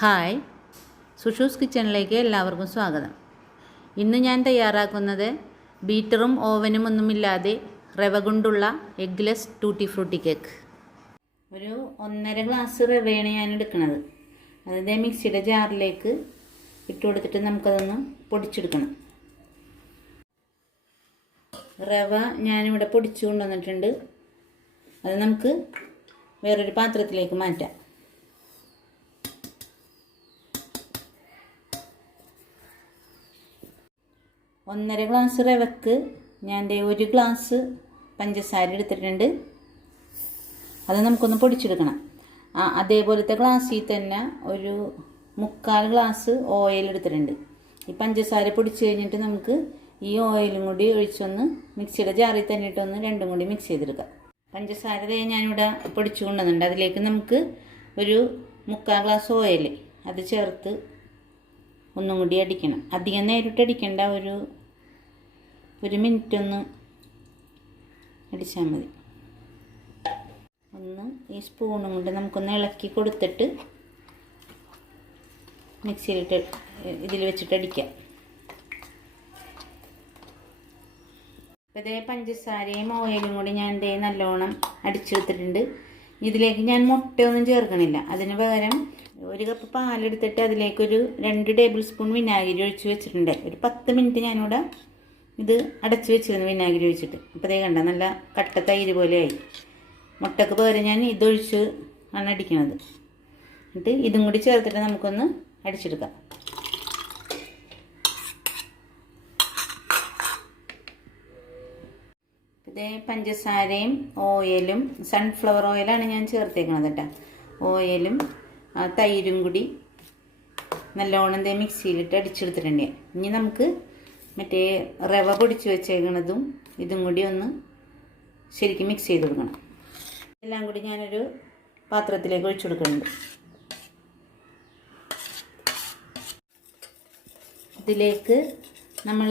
Hi, സുഷൂസ് കിച്ചണിലേക്ക് എല്ലാവർക്കും സ്വാഗതം. ഇന്ന് ഞാൻ തയ്യാറാക്കുന്നത് ബീറ്ററും ഓവനും ഒന്നുമില്ലാതെ റവ കൊണ്ടുള്ള എഗ്ലെസ് ടൂട്ടി ഫ്രൂട്ടി കേക്ക്. ഒരു 1.5 ഗ്ലാസ് റവയാണ് ഞാൻ എടുക്കുന്നത്. അതിൻ്റെ മിക്സിയുടെ ജാറിലേക്ക് ഇട്ട് കൊടുത്തിട്ട് നമുക്കതൊന്ന് പൊടിച്ചെടുക്കണം. റവ ഞാനിവിടെ പൊടിച്ചു കൊണ്ടുവന്നിട്ടുണ്ട്. അത് നമുക്ക് വേറൊരു പാത്രത്തിലേക്ക് മാറ്റാം. 1.5 ഗ്ലാസ് റവക്ക് ഞാൻ 1 ഗ്ലാസ് പഞ്ചസാര എടുത്തിട്ടുണ്ട്. അത് നമുക്കൊന്ന് പൊടിച്ചെടുക്കണം. അതേപോലത്തെ ഗ്ലാസ്സിൽ തന്നെ ഒരു 3/4 ഗ്ലാസ് ഓയിൽ എടുത്തിട്ടുണ്ട്. ഈ പഞ്ചസാര പൊടിച്ച് കഴിഞ്ഞിട്ട് നമുക്ക് ഈ ഓയിലും കൂടി ഒഴിച്ചൊന്ന് മിക്സിയുടെ ജാറിൽ തന്നെ ഇട്ടൊന്ന് രണ്ടും കൂടി മിക്സ് ചെയ്തെടുക്കാം. പഞ്ചസാര ഞാനിവിടെ പൊടിച്ചു കൊണ്ടുവന്നുണ്ട്. അതിലേക്ക് നമുക്ക് ഒരു 3/4 ഗ്ലാസ് ഓയിൽ അത് ചേർത്ത് ഒന്നും കൂടി അടിക്കണം. അധികം നേരിട്ട് അടിക്കേണ്ട, ഒരു മിനിറ്റ് ഒന്ന് അടിച്ചാൽ മതി. ഒന്ന് ഈ സ്പൂണും കൊണ്ട് നമുക്കൊന്ന് ഇളക്കി കൊടുത്തിട്ട് മിക്സിയിലിട്ട് ഇതിൽ വെച്ചിട്ട് അടിക്കാം. ഇതേ പഞ്ചസാരയും ഓയിലും കൂടി ഞാൻ നല്ലോണം അടിച്ചെടുത്തിട്ടുണ്ട്. ഇതിലേക്ക് ഞാൻ മുട്ടയൊന്നും ചേർക്കണില്ല. അതിന് പകരം 1 കപ്പ് പാലെടുത്തിട്ട് അതിലേക്കൊരു 2 ടേബിൾ സ്പൂൺ വിനാഗിരി ഒഴിച്ച് വെച്ചിട്ടുണ്ട്. ഒരു 10 മിനിറ്റ് ഞാനിവിടെ ഇത് അടച്ച് വെച്ചിരുന്നു വിനാഗിരി ഒഴിച്ചിട്ട്. അപ്പോൾ കണ്ട നല്ല കട്ട തൈര് പോലെയായി. മുട്ടക്ക് പകരം ഞാൻ ഇതൊഴിച്ച് ആണ് അടിക്കുന്നത്. എന്നിട്ട് ഇതും കൂടി ചേർത്തിട്ട് നമുക്കൊന്ന് അടിച്ചെടുക്കാം. പഞ്ചസാരയും ഓയിലും, സൺഫ്ലവർ ഓയിലാണ് ഞാൻ ചേർത്തേക്കണത് കേട്ടോ. ഓയിലും തൈരും കൂടി നല്ലോണം മിക്സിയിലിട്ട് അടിച്ചെടുത്തിട്ടുണ്ട്. ഇനി നമുക്ക് മറ്റേ റവ പൊടിച്ച് വെച്ചേക്കണതും ഇതും കൂടി ഒന്ന് ശരിക്കും മിക്സ് ചെയ്ത് കൊടുക്കണം. എല്ലാം കൂടി ഞാനൊരു പാത്രത്തിലേക്ക് ഒഴിച്ചു കൊടുക്കുന്നുണ്ട്. ഇതിലേക്ക് നമ്മൾ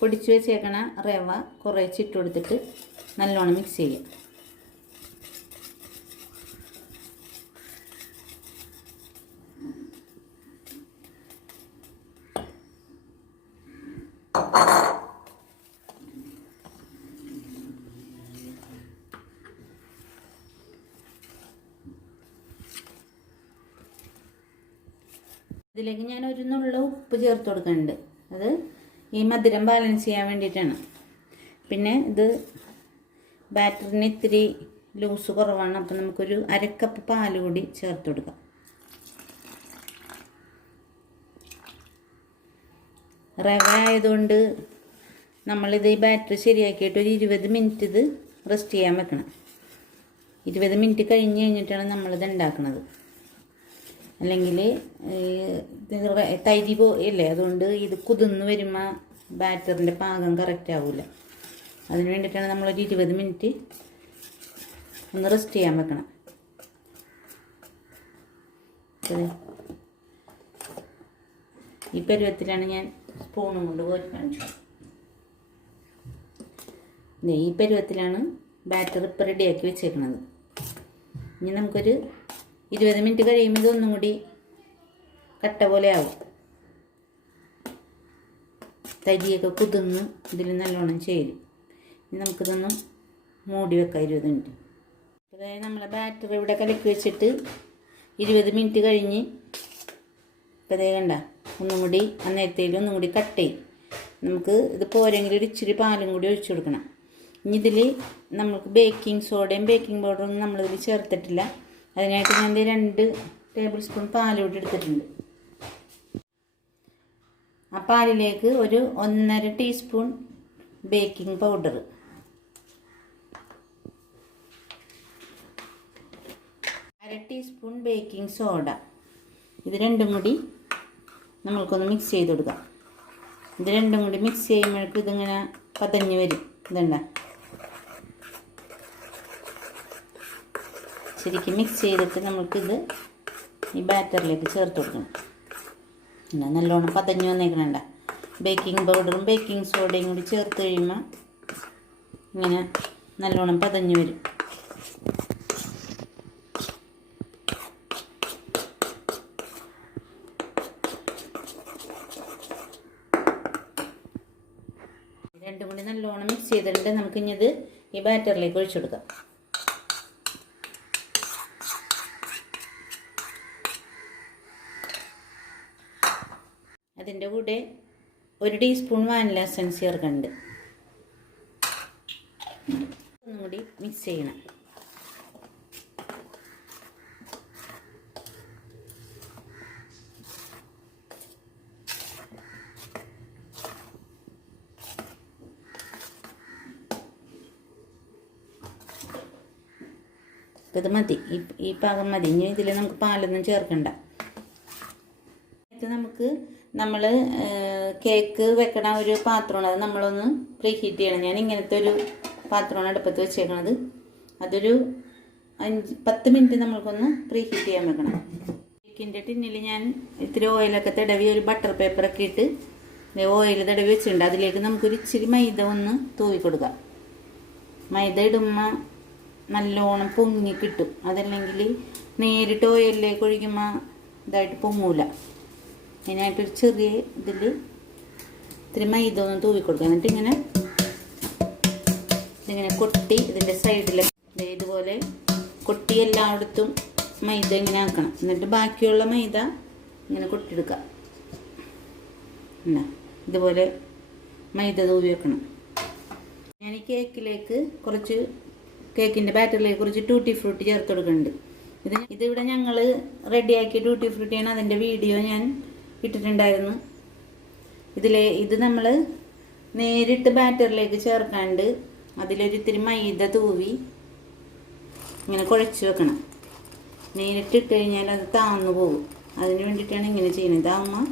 പൊടിച്ച് വെച്ചേക്കണ റവ കുറേശ്ശെ ഇട്ട് കൊടുത്തിട്ട് നല്ലോണം മിക്സ് ചെയ്യുക. ഇതിലേക്ക് ഞാൻ ഒരു നുള്ളു ഉപ്പ് ചേർത്ത് കൊടുക്കുന്നുണ്ട്. അത് ഈ മധുരം ബാലൻസ് ചെയ്യാൻ വേണ്ടിയിട്ടാണ്. പിന്നെ ഇത് ബാറ്ററിന് ഇത്തിരി ലൂസ് കുറവാണ്. അപ്പം നമുക്കൊരു 1/2 കപ്പ് പാൽ കൂടി ചേർത്ത് കൊടുക്കാം. റവ ആയതുകൊണ്ട് നമ്മളിത് ഈ ബാറ്ററി ശരിയാക്കിയിട്ട് ഒരു 20 മിനിറ്റ് ഇത് റെസ്റ്റ് ചെയ്യാൻ വെക്കണം. 20 മിനിറ്റ് കഴിഞ്ഞിട്ടാണ് നമ്മളിത് ഉണ്ടാക്കുന്നത്. അല്ലെങ്കിൽ തൈര് ഇല്ലേ, അതുകൊണ്ട് ഇത് കുതിർന്ന് വരുമ്പോൾ ബാറ്ററിൻ്റെ പാകം കറക്റ്റ് ആവില്ല. അതിന് വേണ്ടിയിട്ടാണ് നമ്മളൊരു 20 മിനിറ്റ് ഒന്ന് റെസ്റ്റ് ചെയ്യാൻ വെക്കണം. ഈ പരുവത്തിലാണ് ഞാൻ സ്പൂണും കൊണ്ട് കോരി കാണിച്ചത്. ഈ പരുവത്തിലാണ് ബാറ്റർ ഇപ്പോൾ റെഡിയാക്കി വെച്ചേക്കുന്നത്. ഇനി നമുക്കൊരു 20 മിനിറ്റ് കഴിയുമ്പോൾ ഇതൊന്നും കൂടി കട്ട പോലെ ആവും. തരിയൊക്കെ കുതിർന്ന് ഇതിൽ നല്ലോണം ചേരും. ഇനി നമുക്കിതൊന്ന് മൂടി വെക്കാം 20 മിനിറ്റ്. അതായത് നമ്മളെ ബാറ്ററി ഇവിടെ കലക്കി വെച്ചിട്ട് 20 മിനിറ്റ് കഴിഞ്ഞ് ഇപ്പോൾ കണ്ട ഒന്നും കൂടി അന്നേരത്തേലും ഒന്നും കൂടി കട്ട് ചെയ്യും. നമുക്ക് ഇത് പോരെങ്കിൽ ഒരു ഇച്ചിരി പാലും കൂടി ഒഴിച്ചു കൊടുക്കണം. ഇനി ഇതിൽ നമുക്ക് ബേക്കിംഗ് സോഡയും ബേക്കിംഗ് പൗഡറൊന്നും നമ്മളിതിൽ ചേർത്തിട്ടില്ല. അതിനായിട്ട് ഞാൻ 2 ടേബിൾ സ്പൂൺ പാലൂടി എടുത്തിട്ടുണ്ട്. ആ പാലിലേക്ക് ഒരു 1.5 teaspoon baking powder, 1/2 teaspoon baking soda, ഇത് രണ്ടും കൂടി നമ്മൾക്കൊന്ന് മിക്സ് ചെയ്ത് കൊടുക്കാം. ഇത് രണ്ടും കൂടി മിക്സ് ചെയ്യുമ്പോഴേക്കും ഇതിങ്ങനെ പതഞ്ഞ് വരും. ഇതുണ്ട ശരിക്കും മിക്സ് ചെയ്തിട്ട് നമുക്കിത് ഈ ബാറ്ററിലേക്ക് ചേർത്ത് കൊടുക്കണം. പിന്നെ നല്ലോണം പതഞ്ഞ് വന്നേക്കണണ്ട. ബേക്കിംഗ് പൗഡറും ബേക്കിംഗ് സോഡയും കൂടി ചേർത്ത് കഴിയുമ്പോൾ ഇങ്ങനെ നല്ലോണം പതഞ്ഞ് വരും. നല്ലോണം മിക്സ് ചെയ്തിട്ടുണ്ട്. നമുക്കിഞ്ഞത് ഈ ബാറ്ററിലേക്ക് ഒഴിച്ചു കൊടുക്കാം. അതിൻ്റെ കൂടെ 1 ടീസ്പൂൺ വാനില എസൻസ് ചേർക്കുന്നുണ്ട്. ഒന്നും കൂടി മിക്സ് ചെയ്യണം. ഇത് മതി, ഈ പാകം മതി. ഇനി ഇതിൽ നമുക്ക് പാലൊന്നും ചേർക്കണ്ട. ഇത് നമ്മൾ കേക്ക് വെക്കണ ഒരു പാത്രമാണ്, അത് നമ്മളൊന്ന് പ്രീ ഹീറ്റ് ചെയ്യണം. ഞാൻ ഇങ്ങനത്തെ ഒരു പാത്രമാണ് അടുപ്പത്ത് വെച്ചേക്കണത്. അതൊരു 10 മിനിറ്റ് നമ്മൾക്കൊന്ന് പ്രീ ഹീറ്റ് ചെയ്യാൻ വെക്കണം. കേക്കിൻ്റെ ടിന്നിൽ ഞാൻ ഇത്തിരി ഓയിലൊക്കെ തടവി ഒരു ബട്ടർ പേപ്പറൊക്കെ ഇട്ട് ഓയിൽ തടവി വെച്ചിട്ടുണ്ട്. അതിലേക്ക് നമുക്കൊരു ഇച്ചിരി മൈദ ഒന്ന് തൂവി കൊടുക്കാം. മൈദ ഇടുമ്പോൾ നല്ലോണം പൊങ്ങി കിട്ടും. അതല്ലെങ്കിൽ നേരിട്ട് ഓയിലിലേക്ക് ഒഴിക്കുമ്പോൾ ഇതായിട്ട് പൊങ്ങൂല. അതിനായിട്ടൊരു ചെറിയ ഇതിൽ ഇത്തിരി മൈദ ഒന്ന് തൂവി കൊടുക്കുക. എന്നിട്ട് ഇതിങ്ങനെ കൊട്ടി ഇതിൻ്റെ സൈഡിൽ ഇതുപോലെ കൊട്ടി എല്ലായിടത്തും മൈദ ഇങ്ങനെ ആക്കണം. എന്നിട്ട് ബാക്കിയുള്ള മൈദ ഇങ്ങനെ കൊട്ടിയെടുക്കുക. ഇതുപോലെ മൈദ തൂവി വെക്കണം. ഞാൻ ഈ കേക്കിൻ്റെ ബാറ്ററിലേക്ക് കുറച്ച് ടൂട്ടി ഫ്രൂട്ടി ചേർത്ത് കൊടുക്കുന്നുണ്ട്. ഇതിവിടെ ഞങ്ങൾ റെഡിയാക്കിയ ടൂട്ടി ഫ്രൂട്ടിയാണ്. അതിൻ്റെ വീഡിയോ ഞാൻ ഇട്ടിട്ടുണ്ടായിരുന്നു. ഇത് നമ്മൾ നേരിട്ട് ബാറ്ററിലേക്ക് ചേർക്കാണ്ട് അതിലൊരിത്തിരി മൈദ തൂവി ഇങ്ങനെ കുഴച്ച് വെക്കണം. നേരിട്ട് ഇട്ട് കഴിഞ്ഞാൽ അത് താഴ്ന്നു പോകും. അതിന് വേണ്ടിയിട്ടാണ് ഇങ്ങനെ ചെയ്യുന്നത്. ഇതാകുമ്പോൾ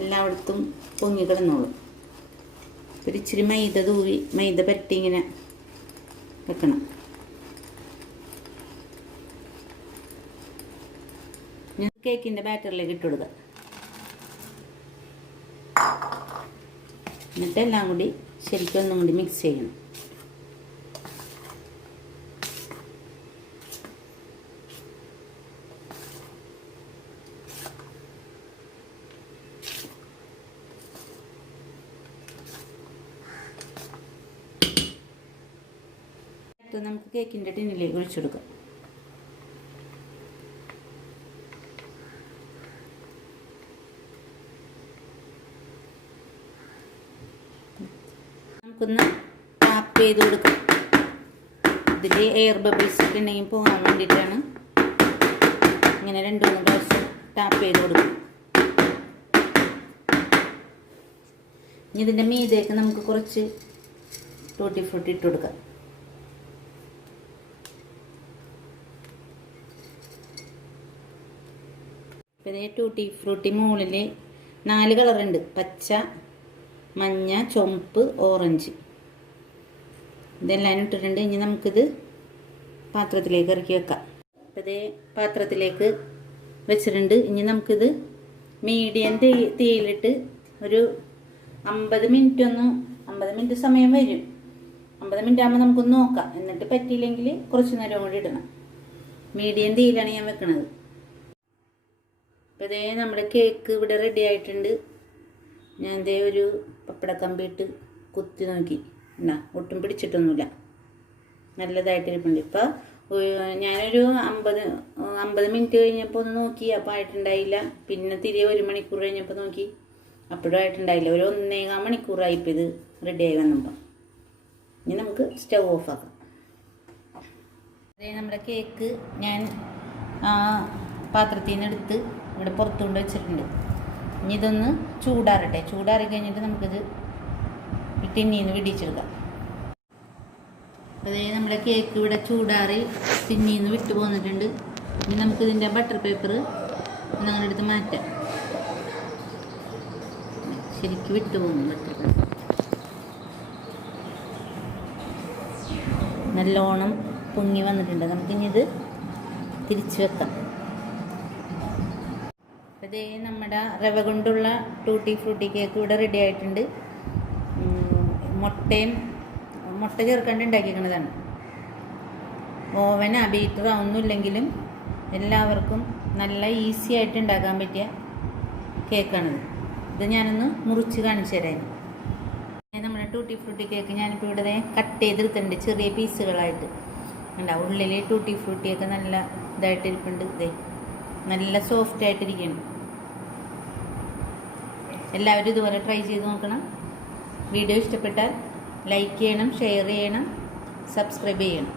എല്ലായിടത്തും പൊങ്ങി കിടന്നോളും. ഒരു ഇച്ചിരി മൈദ തൂവി മൈദ പറ്റി ഇങ്ങനെ വെക്കണം. കേക്കിൻ്റെ ബാറ്ററിലേക്ക് ഇട്ട് കൊടുക്കുക. എന്നിട്ട് എല്ലാം കൂടി ശരിക്കും ഒന്നും കൂടി മിക്സ് ചെയ്യണം. നമുക്ക് കേക്കിൻ്റെ ടിന്നിലേക്ക് ഒഴിച്ചു കൊടുക്കാം. നമുക്കൊന്ന് ടാപ്പ് ചെയ്ത് കൊടുക്കാം. ഇതിൽ എയർ ബബിൾസ് ഒക്കെ ഉണ്ടെങ്കിൽ പോകാൻ വേണ്ടിയിട്ടാണ് ഇങ്ങനെ 2-3 പ്രാവശ്യം ടാപ്പ് ചെയ്ത് കൊടുക്കും. ഇനി ഇതിൻ്റെ മീതേക്ക് നമുക്ക് കുറച്ച് ടൂട്ടി ഫ്രൂട്ടി ഇട്ട് കൊടുക്കാം. പിന്നെ ടൂട്ടി ഫ്രൂട്ടി മുകളിൽ 4 കളറുണ്ട്: പച്ച, മഞ്ഞ, ചുവപ്പ്, ഓറഞ്ച്. ഇതെല്ലാം ഇട്ടിട്ടുണ്ട്. ഇനി നമുക്കിത് പാത്രത്തിലേക്ക് ഇറക്കി വെക്കാം. അപ്പോൾ ഇതേ പാത്രത്തിലേക്ക് വെച്ചിട്ടുണ്ട്. ഇനി നമുക്കിത് മീഡിയം തീയിലിട്ട് ഒരു 50 മിനിറ്റ് സമയം വരും. 50 മിനിറ്റ് ആകുമ്പോൾ നമുക്കൊന്ന് നോക്കാം. എന്നിട്ട് പറ്റിയില്ലെങ്കിൽ കുറച്ച് നേരം കൂടി ഇടണം. മീഡിയം തീയിലാണ് ഞാൻ വെക്കുന്നത്. അപ്പോൾ ഇതേ നമ്മുടെ കേക്ക് ഇവിടെ റെഡി ആയിട്ടുണ്ട്. ഞാൻ ഇതേ ഒരു പപ്പടക്കമ്പിട്ട് കുത്തി നോക്കി. ഒട്ടും പിടിച്ചിട്ടൊന്നുമില്ല, നല്ലതായിട്ടിരിപ്പുണ്ട്. ഇപ്പോൾ ഞാനൊരു 50 മിനിറ്റ് കഴിഞ്ഞപ്പോൾ ഒന്ന് നോക്കി, അപ്പോൾ ആയിട്ടുണ്ടായില്ല. പിന്നെ തിരികെ 1 മണിക്കൂർ കഴിഞ്ഞപ്പോൾ നോക്കി, അപ്പോഴും ആയിട്ടുണ്ടായില്ല. ഒരു 1.25 മണിക്കൂറായിപ്പോൾ ഇത് റെഡിയായി വന്നപ്പോൾ. ഇനി നമുക്ക് സ്റ്റവ് ഓഫാക്കാം. അതേ നമ്മുടെ കേക്ക് ഞാൻ പാത്രത്തിൽ നിന്ന് എടുത്ത് ഇവിടെ പുറത്തുകൊണ്ട് വെച്ചിട്ടുണ്ട്. ഇനി ഇതൊന്ന് ചൂടാറട്ടെ. ചൂടാറി കഴിഞ്ഞിട്ട് നമുക്കിത് ടിന്നിൽ നിന്ന് വിടിച്ചെടുക്കാം. അതേ നമ്മുടെ കേക്ക് ഇവിടെ ചൂടാറി ടിന്നിൽ നിന്ന് വിട്ടു പോന്നിട്ടുണ്ട്. ഇനി നമുക്കിതിൻ്റെ ബട്ടർ പേപ്പർ ഞങ്ങളുടെ അടുത്ത് മാറ്റാം. ശരിക്കും വിട്ടു പോകുന്നു ബട്ടർ പേപ്പർ. നല്ലോണം പൊങ്ങി വന്നിട്ടുണ്ട്. നമുക്കിനി ഇത് തിരിച്ചു വെക്കാം. അതേ നമ്മുടെ റവ കൊണ്ടുള്ള ടൂട്ടി ഫ്രൂട്ടി കേക്ക് ഇവിടെ റെഡി ആയിട്ടുണ്ട്. മുട്ട ചേർക്കാണ്ട് ഉണ്ടാക്കിയിരിക്കുന്നതാണ്. ഓവൻ ബീറ്റർ ഒന്നുമില്ലെങ്കിലും എല്ലാവർക്കും നല്ല ഈസി ആയിട്ട് ഉണ്ടാക്കാൻ പറ്റിയ കേക്കാണിത്. ഇത് ഞാനൊന്ന് മുറിച്ച് കാണിച്ചു തരാം. നമ്മുടെ ടൂട്ടി ടൂട്ടി ഫ്രൂട്ടി കേക്ക് ഞാനിപ്പോൾ ഇവിടെ കട്ട് ചെയ്തെടുത്തിട്ടുണ്ട് ചെറിയ പീസുകളായിട്ട്. ഉണ്ടാവും ഉള്ളിൽ ടൂട്ടി ഫ്രൂട്ടിയൊക്കെ നല്ല ഇതായിട്ടിരിപ്പുണ്ട്. ഇതേ നല്ല സോഫ്റ്റ് ആയിട്ടിരിക്കണം. എല്ലാവരും ഇതുപോലെ ട്രൈ ചെയ്ത് നോക്കണം. വീഡിയോ ഇഷ്ടപ്പെട്ടാൽ ലൈക്ക് ചെയ്യണം, ഷെയർ ചെയ്യണം, സബ്സ്ക്രൈബ് ചെയ്യണം.